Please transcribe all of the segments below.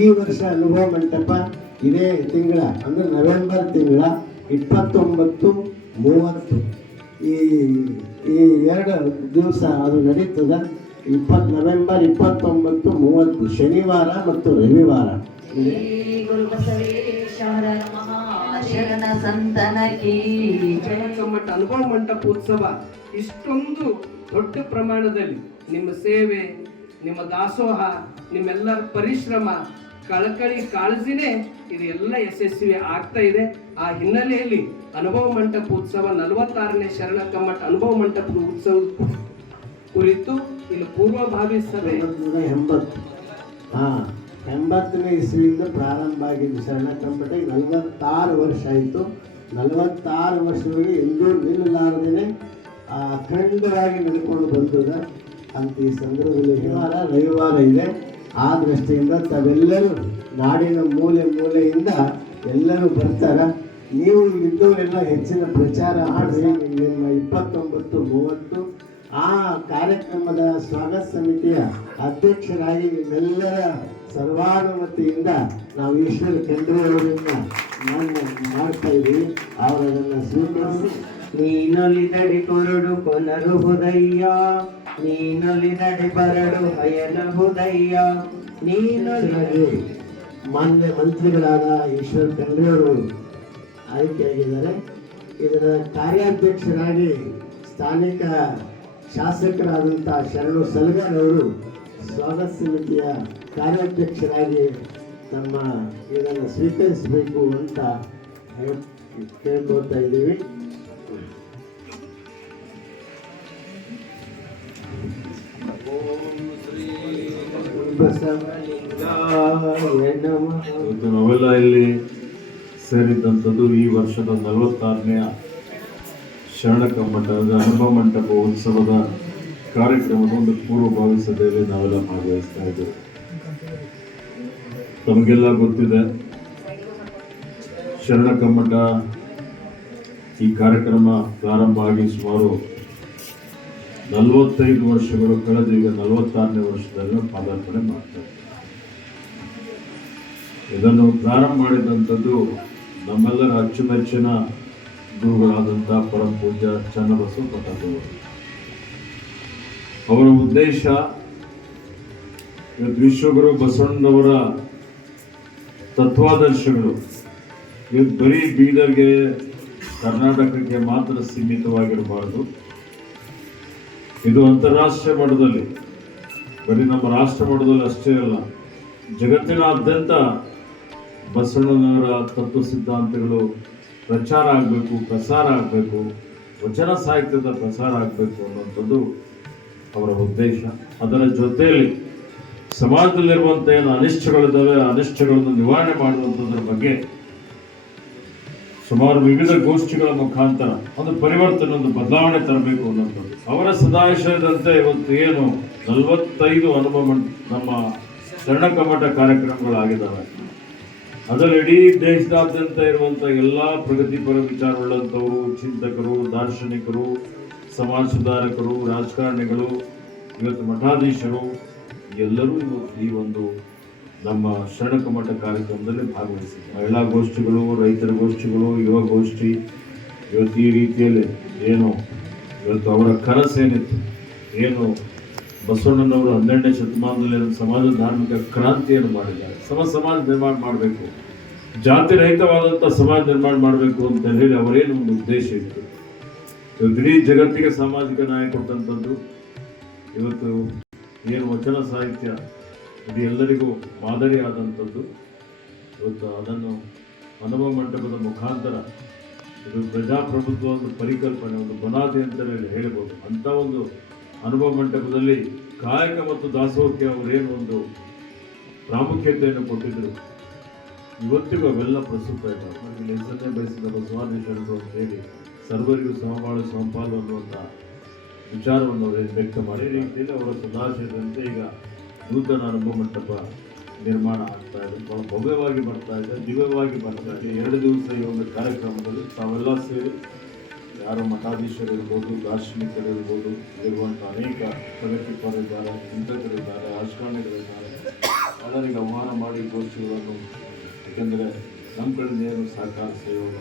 ಈ ವರ್ಷ ಅನುಭವ ಮಂಟಪ ಇದೇ ತಿಂಗಳ ಅಂದರೆ ನವೆಂಬರ್ ತಿಂಗಳ ಇಪ್ಪತ್ತೊಂಬತ್ತು ಮೂವತ್ತು. ಈ ಈ ಎರಡು ದಿವಸ ಅದು ನಡೀತದೆ. ಇಪ್ಪತ್ತು ನವೆಂಬರ್ ಇಪ್ಪತ್ತೊಂಬತ್ತು ಮೂವತ್ತು ಶನಿವಾರ ಮತ್ತು ರವಿವಾರ. ಶ್ರೀ ಗುರು ಬಸವೇಶ್ವರ ಮಹಾಶರಣ ಸಂತನ ಕೀ ಜಯ. ಅನುಭವ ಮಂಟಪ ಉತ್ಸವ ಇಷ್ಟೊಂದು ದೊಡ್ಡ ಪ್ರಮಾಣದಲ್ಲಿ ನಿಮ್ಮ ಸೇವೆ ನಿಮ್ಮ ದಾಸೋಹ ನಿಮ್ಮೆಲ್ಲರ ಪರಿಶ್ರಮ ಕಳಕಳಿ ಕಾಳಜಿನೇ ಇದು ಎಲ್ಲ ಯಶಸ್ವಿ ಆಗ್ತಾ ಇದೆ. ಆ ಹಿನ್ನೆಲೆಯಲ್ಲಿ ಅನುಭವ ಮಂಟಪ ಉತ್ಸವ ನಲವತ್ತಾರನೇ ಶರಣ ಕಮ್ಮಟ ಅನುಭವ ಮಂಟಪದ ಉತ್ಸವ ಕುರಿತು ಇಲ್ಲಿ ಪೂರ್ವಭಾವಿ ಸಭೆ. ಎಂಬತ್ತು. ಹಾಂ, ಎಂಬತ್ತನೇ ಇಸ್ವಿಯಿಂದ ಪ್ರಾರಂಭ ಆಗಿದ್ದು ಶರಣ ಕಮ್ಮಟ ನಲವತ್ತಾರು ವರ್ಷ ಆಯಿತು. ನಲವತ್ತಾರು ವರ್ಷದಲ್ಲಿ ಎಂದೂ ನಿಲ್ಲಲಾರದೇ ಅಖಂಡವಾಗಿ ನಡ್ಕೊಂಡು ಬಂದದ ಅಂತ ಈ ಸಂದರ್ಭದಲ್ಲಿ ರವಿವಾರ ಇದೆ. ಆ ದೃಷ್ಟಿಯಿಂದ ತಾವೆಲ್ಲರೂ ನಾಡಿನ ಮೂಲೆ ಮೂಲೆಯಿಂದ ಎಲ್ಲರೂ ಬರ್ತಾರ. ನೀವು ಇದ್ದವರೆಲ್ಲ ಹೆಚ್ಚಿನ ಪ್ರಚಾರ ಮಾಡಿ ನಿಮ್ಮ ಇಪ್ಪತ್ತೊಂಬತ್ತು ಮೂವತ್ತು ಆ ಕಾರ್ಯಕ್ರಮದ ಸ್ವಾಗತ ಸಮಿತಿಯ ಅಧ್ಯಕ್ಷರಾಗಿ ನಿಮ್ಮೆಲ್ಲರ ಸರ್ವಾನುಮತಿಯಿಂದ ನಾವು ಈಶ್ವರ ಖಂಡ್ರೆಯವರಿಂದ ಮಾನ್ಯ ಮಾಡ್ತಾ ಇದ್ದೀವಿ ಅವರನ್ನು ಸ್ವೀಕರಿಸಿ. ನೀನೊಲಿದಡಿ ಕೊರಡು ಕೊನರು ಹುದಯ್ಯ. ನೀನೊಲಿದಡಿ ಬರಡು ಅಯ್ಯನ ಹುದಯ್ಯ ನೀನಲ್ಲಿ ಮಾನ್ಯ ಮಂತ್ರಿಗಳಾದ ಈಶ್ವರ್ ಖಂಡ್ರೆಯವರು ಆಯ್ಕೆಯಾಗಿದ್ದಾರೆ ಇದರ ಕಾರ್ಯಾಧ್ಯಕ್ಷರಾಗಿ ಸ್ಥಾನಿಕ ಶಾಸಕರಾದಂಥ ಶರಣು ಸಲಗಾರ್ ಅವರು ಸ್ವಾಗತ ಸಮಿತಿಯ ಕಾರ್ಯಾಧ್ಯಕ್ಷರಾಗಿ ತಮ್ಮ ಇದನ್ನು ಸ್ವೀಕರಿಸಬೇಕು ಅಂತ ಕೇಳ್ಕೊಳ್ತಾ ಇದ್ದೀವಿ. ನಾವೆಲ್ಲ ಇಲ್ಲಿ ಸೇರಿದ್ದಂಥದ್ದು ಈ ವರ್ಷದ ನಲವತ್ತಾರನೆಯ ಶರಣಕ ಕಮ್ಮಟದ ಅನುಭವ ಮಂಟಪ ಉತ್ಸವದ ಕಾರ್ಯಕ್ರಮದ ಒಂದು ಪೂರ್ವಭಾವಿ ಸಭೆಯಲ್ಲಿ ನಾವೆಲ್ಲ ಭಾಗವಹಿಸ್ತಾ ಇದ್ದೇವೆ. ತಮಗೆಲ್ಲ ಗೊತ್ತಿದೆ, ಶರಣ ಕಮ್ಮಟ ಈ ಕಾರ್ಯಕ್ರಮ ಪ್ರಾರಂಭ ಆಗಿ ಸುಮಾರು ನಲವತ್ತೈದು ವರ್ಷಗಳು ಕಳೆದು ಈಗ ನಲವತ್ತಾರನೇ ವರ್ಷದಲ್ಲಿ ಪಾದಾರ್ಪಣೆ ಮಾಡ್ತಾ ಇದನ್ನು ಪ್ರಾರಂಭ ಮಾಡಿದಂಥದ್ದು ನಮ್ಮೆಲ್ಲರ ಅಚ್ಚುಮೆಚ್ಚಿನ ಗುರುಗಳಾದಂಥ ಪರಮ ಪೂಜ್ಯ ಚನ್ನಬಸವ ಪಟ್ಟದವರು ಅವರ. ಉದ್ದೇಶ ವಿಶ್ವಗುರು ಬಸವಣ್ಣನವರ ತತ್ವಾದರ್ಶಗಳು. ಇವತ್ತು ಬರೀ ಬೀದರ್ಗೆ, ಕರ್ನಾಟಕಕ್ಕೆ ಮಾತ್ರ ಸೀಮಿತವಾಗಿರಬಾರದು. ಇದು ಅಂತಾರಾಷ್ಟ್ರೀಯ ಮಟ್ಟದಲ್ಲಿ, ಬರೀ ನಮ್ಮ ರಾಷ್ಟ್ರ ಮಟ್ಟದಲ್ಲಿ ಅಷ್ಟೇ ಅಲ್ಲ, ಜಗತ್ತಿನಾದ್ಯಂತ ಬಸವಣ್ಣನವರ ತತ್ವ ಸಿದ್ಧಾಂತಗಳು ಪ್ರಚಾರ ಆಗಬೇಕು, ಪ್ರಸಾರ ಆಗಬೇಕು, ವಚನ ಸಾಹಿತ್ಯದ ಪ್ರಸಾರ ಆಗಬೇಕು ಅನ್ನುವಂಥದ್ದು ಅವರ ಉದ್ದೇಶ. ಅದರ ಜೊತೆಯಲ್ಲಿ ಸಮಾಜದಲ್ಲಿರುವಂಥ ಏನು ಅನಿಷ್ಟಗಳಿದ್ದಾವೆ ಅನಿಷ್ಟಗಳನ್ನು ನಿವಾರಣೆ ಮಾಡುವಂಥದ್ರ ಬಗ್ಗೆ ಸುಮಾರು ವಿವಿಧ ಗೋಷ್ಠಿಗಳ ಮುಖಾಂತರ ಒಂದು ಪರಿವರ್ತನೆ, ಒಂದು ಬದಲಾವಣೆ ತರಬೇಕು ಅನ್ನೋದು. ಅವರ ಸದಾಶಯದಂತೆ ಇವತ್ತು ಏನು ನಲವತ್ತೈದು ಅನುಭವ ನಮ್ಮ ಶರಣ ಕಾರ್ಯಕ್ರಮಗಳು ಕಾರ್ಯಕ್ರಮಗಳಾಗಿದ್ದಾವೆ. ಅದರಲ್ಲಿ ಇಡೀ ದೇಶದಾದ್ಯಂತ ಇರುವಂಥ ಎಲ್ಲ ಪ್ರಗತಿಪರ ವಿಚಾರವುಳ್ಳಂಥವರು, ಚಿಂತಕರು, ದಾರ್ಶನಿಕರು, ಸಮಾಜ ಸುಧಾರಕರು, ರಾಜಕಾರಣಿಗಳು, ಇವತ್ತು ಮಠಾಧೀಶರು, ಎಲ್ಲರೂ ಇವತ್ತು ಈ ಒಂದು ನಮ್ಮ ಶರಣ ಮಠ ಕಾರ್ಯಕ್ರಮದಲ್ಲಿ ಭಾಗವಹಿಸಿ ಮಹಿಳಾ ಗೋಷ್ಠಿಗಳು, ರೈತರ ಗೋಷ್ಠಿಗಳು, ಯುವ ಗೋಷ್ಠಿ, ಇವತ್ತು ಈ ರೀತಿಯಲ್ಲಿ ಏನು, ಇವತ್ತು ಅವರ ಕನಸೇನಿತ್ತು ಏನು ಬಸವಣ್ಣನವರು ಹನ್ನೆರಡನೇ ಶತಮಾನದಲ್ಲಿ ಸಮಾಜ ಧಾರ್ಮಿಕ ಕ್ರಾಂತಿಯನ್ನು ಮಾಡಿದ್ದಾರೆ. ಸಮ ಸಮಾಜ ನಿರ್ಮಾಣ ಮಾಡಬೇಕು, ಜಾತಿ ರಹಿತವಾದಂಥ ಸಮಾಜ ನಿರ್ಮಾಣ ಮಾಡಬೇಕು ಅಂತ ಹೇಳಿ ಅವರೇನು ಒಂದು ಉದ್ದೇಶ ಇತ್ತು. ಇವತ್ತು ಇಡೀ ಜಗತ್ತಿಗೆ ಸಾಮಾಜಿಕ ನ್ಯಾಯ ಕೊಟ್ಟಂಥದ್ದು, ಇವತ್ತು ಏನು ವಚನ ಸಾಹಿತ್ಯ ಇದು ಎಲ್ಲರಿಗೂ ಮಾದರಿಯಾದಂಥದ್ದು. ಇವತ್ತು ಅದನ್ನು ಅನುಭವ ಮಂಟಪದ ಮುಖಾಂತರ ಇದು ಪ್ರಜಾಪ್ರಭುತ್ವ ಒಂದು ಪರಿಕಲ್ಪನೆ, ಒಂದು ಬುನಾದಿ ಅಂತಲೇ ಹೇಳ್ಬೋದು. ಅಂಥ ಒಂದು ಅನುಭವ ಮಂಟಪದಲ್ಲಿ ಕಾಯಕ ಮತ್ತು ದಾಸೋಹಕ್ಕೆ ಅವರೇನು ಒಂದು ಪ್ರಾಮುಖ್ಯತೆಯನ್ನು ಕೊಟ್ಟಿದ್ದರು. ಇವತ್ತಿಗೂ ಅವೆಲ್ಲ ಪ್ರಸ್ತುತ ಇದ್ದಾವೆ. ಇಲ್ಲಿ ಹೆಸರನ್ನೇ ಬಯಸಿದ ಬಸವಾದೀಶರು ಅಂತ ಹೇಳಿ ಸರ್ವರಿಗೂ ಸಮಬಾಳು ಸಮಪಾಲು ಅನ್ನುವಂಥ ವಿಚಾರವನ್ನು ಅವರು ವ್ಯಕ್ತ ಮಾಡಿ ರೀತಿಯಲ್ಲಿ ಅವರ ಸದಾಶಯದಂತೆ ಈಗ ನೂತನ ಅನುಭವ ಮಂಟಪ ನಿರ್ಮಾಣ ಆಗ್ತಾ ಇದೆ. ಬಹಳ ಭವ್ಯವಾಗಿ ಬರ್ತಾ ಇದೆ, ದಿವ್ಯವಾಗಿ ಬರ್ತಾ ಇದೆ. ಎರಡು ದಿವಸ ಈ ಒಂದು ಕಾರ್ಯಕ್ರಮದಲ್ಲಿ ತಾವೆಲ್ಲ ಸೇರಿ, ಯಾರು ಮಠಾಧೀಶರಿರ್ಬೋದು, ದಾರ್ಶನಿಕರಿರ್ಬೋದು, ಇರುವಂಥ ಅನೇಕ ಪ್ರಗತಿಪರಿದ್ದಾರೆ ಚಿಂತಕರಿದ್ದಾರೆ ರಾಜಕಾರಣಿಗಳಿದ್ದಾರೆ ಎಲ್ಲರಿಗೆ ಅವಮಾನ ಮಾಡಿ ಗೋಷ್ಠಿಗಳನ್ನು ಯಾಕೆಂದರೆ ನಮ್ಮ ಕಡೆಯಿಂದ ಏನು ಸಹಕಾರ ಸಹಯೋಗ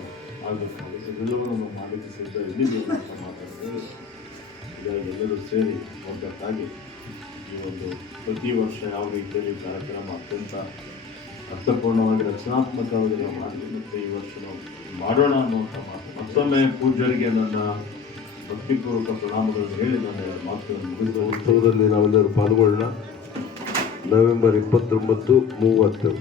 ಆಗಬೇಕು ಇದೆಲ್ಲವನ್ನು ಮಾಡಲಿಕ್ಕೆ ಸಿದ್ಧ. ಇಲ್ಲಿ ಮಾತಾಡ್ತಾರೆ ಹೀಗಾಗಿ ಎಲ್ಲರೂ ಸೇರಿ ಒಗ್ಗಟ್ಟಾಗಿ ಈ ಒಂದು ಪ್ರತಿ ವರ್ಷ ಯಾವ ರೀತಿಯಲ್ಲಿ ಕಾರ್ಯಕ್ರಮ ಅತ್ಯಂತ ಅರ್ಥಪೂರ್ಣವಾಗಿ ರಚನಾತ್ಮಕವಾಗಿ ನಾವು ಮಾಡಿದ್ವಿ ಮತ್ತು ಈ ವರ್ಷ ನಾವು ಮಾಡೋಣ ಅನ್ನುವಂಥ ಮಾತು. ಮತ್ತೊಮ್ಮೆ ಪೂಜ್ಯರಿಗೆ ನನ್ನ ಭಕ್ತಿಪೂರ್ವಕ ಪ್ರಣಾಮಗಳನ್ನು ಹೇಳಿ ನನ್ನ ಮಾತುಗಳನ್ನು ಮುಗಿದು ಉತ್ಸವದಲ್ಲಿ ನಾವೆಲ್ಲರೂ ಪಾಲ್ಗೊಳ್ಳೋಣ. ನವೆಂಬರ್ ಇಪ್ಪತ್ತೊಂಬತ್ತು ಮೂವತ್ತು.